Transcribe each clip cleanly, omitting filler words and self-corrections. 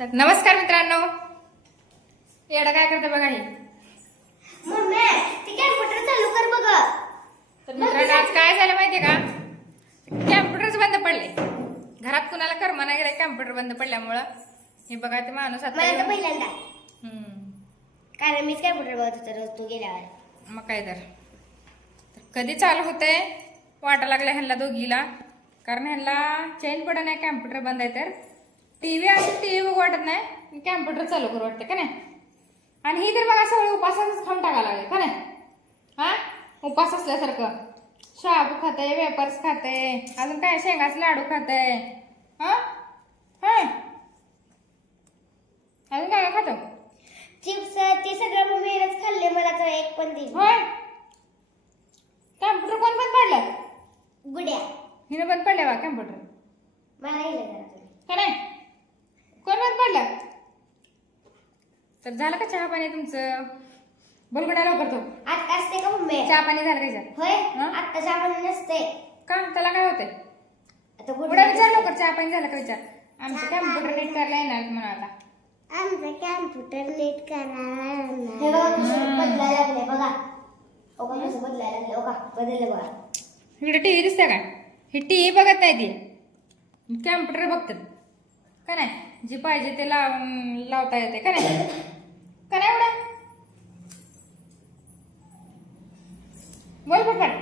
तर नमस्कार मित्रांनो, एवढं काय करते बघा ही मम्मी ती कॅम्प्युटर चालू कर बघ। तर मित्रांनो आज काय झालं माहितीये का, कॅम्प्युटरच बंद पडले घरात, कुणाला कर्म नाही गेले कॅम्प्युटर बंद पडल्यामुळं। हे बघा ते माणूस आता मला तर पहिल्यांदा कारण मीच कॅम्प्युटर बघत होते रोज तू गेल्यावर। मग काय तर कधी चालू होते वाटा लागल्या ह्यांना दोघीला, कारण ह्यांना चैन पडत नाही कॅम्प्युटर बंद आहे तर टीव्ही अशी टीव्ही बघू वाटत नाही, कॅम्प्युटर चालू करू वाटते का नाही। आणि ही तर बघा सगळं उपासाच खाऊन टाकायला लागले का नाही, हा उपास असल्यासारखं शाबू खाते, वेपर्स खाते, अजून काय शेंगाचे लाडू खाते, हा हा अजून काय खातो, चिप्स ते सगळं मम्मीनेच खाल्ले, मला तर एक पण दिली। होय कॅम्प्युटर कोण बंद पडलं? गुड्या हिने बंद पडले बा कॅम्प्युटर, मला येईल का नाही? कोण बंद पडलं? तर झालं का चहा पाणी तुमचं? बोलगुड्या लवकर तो आता असते का मम्मी? चहा पाणी झालं त्याच्यात? होय आता चहा पाणी नसते का? त्याला काय होतंय? आता गुड्या विचार लवकर, चहा पाणी झालं का विचार? आमचं कॅम्प्युटर नीट करायला येणार म्हणा आता। आमचं कॅम्प्युटर नीट करायला हे बघा कसं बदलायला लागले, बघा ओका कसं बदलायला लागले, ओका बदललं बघा। इकडे टीव्ही दिसते काय? ही टीव्ही बघत नाही ती, कॅम्प्युटर बघतात का नाही, जी पाहिजे ते लावता येते का नाही, का नाही एवढं? बोल पटपट,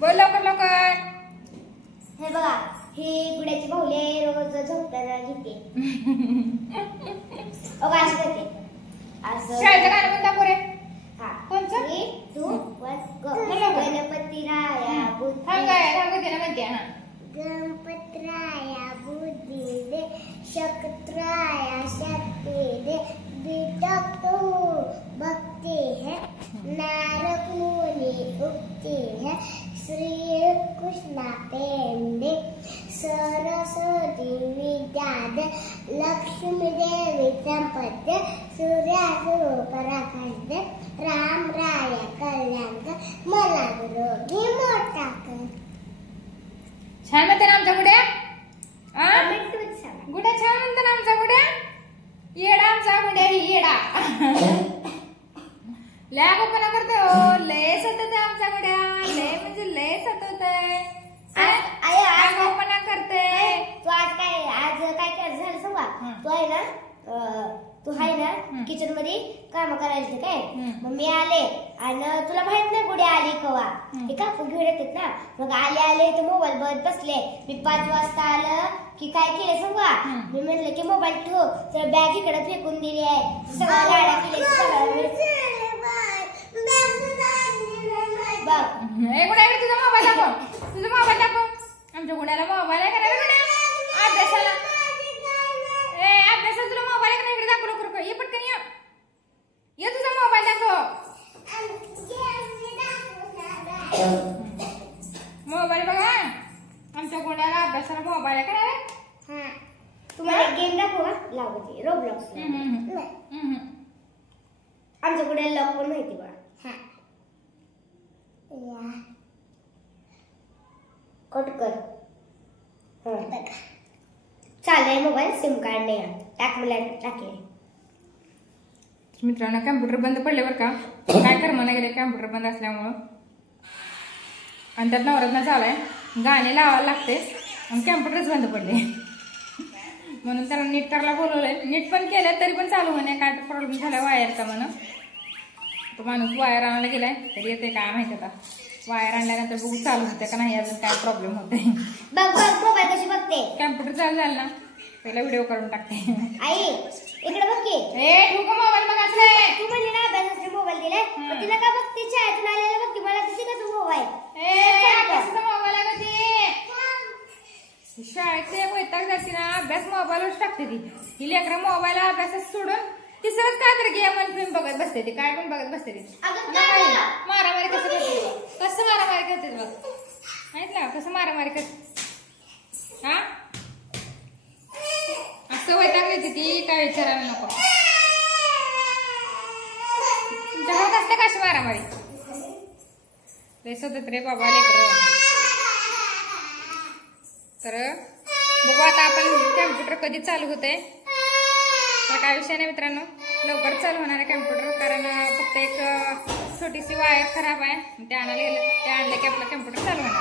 बोल लवकर लवकर। हे बघा ही गुड्याची भाऊली रोज झोपताना घेते ओका असं करते असं। शाळेचं गाणं म्हणता पोरे, हा कोणचं? 3, 2, 1 गो। गणपती राया बुद्धी सांगते ना म्हणते, हा गणपती राया बुद्धी दे, शक्त्राया शक्ति दे, विटक तू भक्ति है, नारद मुनि उक्ति है, श्री कृष्ण प्रेम दे, सरस्वती विद्या दे, लक्ष्मी देवी संपद दे, सूर्यासुर पराकाश दे, राम राया कल्याण कर, मला रोगी मोठा कर। छान म्हणते ना आमचा गुड्या, सांगा गुड्या छान म्हणते ना आमचा गुड्या, येडा आमचा गुड्या ही येडा लय आगोपणा करते हो, लय सतत आमचा गुड्या, लय म्हणजे लय सतत आगोपणा करते। तू आज काय झालं सांगा, तू आहे ना तू आहे ना किचन मध्ये काम करायचं काय, मग मी आले आणि तुला माहित नाही गुड्या आली कवा, हे काकू घेऊन येतात ना, मग आले तर मोबाईल बघत बसले, मी 5 वाजता आलं की काय केलं सांगा, मी म्हटलं की मोबाईल ठेव, तर बॅग इकडे फेकून दिली आहे, सगळं लाडा केले बघ। गुड्या तुझा मोबाईल दाखव, तुझा मोबाईल दाखव, आमच्या गुड्याला मोबाईल आहे का नाही गुड्या? अभ्यासाला अभ्यासाला तुला मोबाईल आहे का नाही दाखव लवकर, ये पटकन ये तुझा मोबाईल दाखव, मोबाईल बघा, आमच्या गुड्याला अभ्यासाला मोबाईल आहे का नाही? तुम्हाला गेम दाखव लावते रोब्लॉक्स, आमच्या गुड्याला लॉक पण माहिती बघा। कट कर चालेल, मोबाईल सिम कार्ड नाही टाक, मला टाकेल। मित्रांनो कॅम्प्युटर बंद पडले बरं का, काय कर मला गेले कॅम्प्युटर बंद असल्यामुळं, आणि त्यात नवरत्न चालाय गाणे लावायला लागते आणि कॅम्प्युटरच बंद पडले म्हणून त्याला नीट करायला बोलवलंय, नीट पण केलं तरी पण चालू होणे, काय तर प्रॉब्लेम झाला वायरचा म्हणून। तो माणूस वायर आणायला गेलाय, तरी येते काय माहिती आता, वायर आणल्यानंतर बघू चालू होते का नाही, अजून काय प्रॉब्लेम होते। बघ बघ मोबाईल कशी बघते, कॅम्प्युटर चालू झालं ना पहिला व्हिडिओ करून टाकते। आई इकडे बघ की, मोबाईल बघायचं, तू म्हणली ना अभ्यासासाठी मोबाईल दिलाय, पण तिला का बघते, शाळेतून आलेला बघते, मला कशी का तू मोबाईल मोबाईल आहे का ती, शाळेत वैताग जाते ना, अभ्यास मोबाईलवरच टाकते ती, ही लेकरं मोबाईल अभ्यासात सोडून तिसरंच काय तर गेम आणि फिल्म बघत बसते ती, काय पण बघत बसते ती, मारामारी कसं करते, कसं मारामारी करते बघ, माहित ना कसं मारामारी करते, हा असं वैताग देते ती, काय विचारायला नको। तुमच्या घरात असते का अशी मारामारी? लय सतत रे बाबा लेकरं। तर बघू आता आपण कॅम्प्युटर कधी चालू होते तर काय विषय नाही मित्रांनो, लवकर चालू होणार आहे कॅम्प्युटर, कारण फक्त एक छोटीशी वायर खराब आहे, ते आणायला गेलं, ते आणलं की आपला कॅम्प्युटर चालू होणार.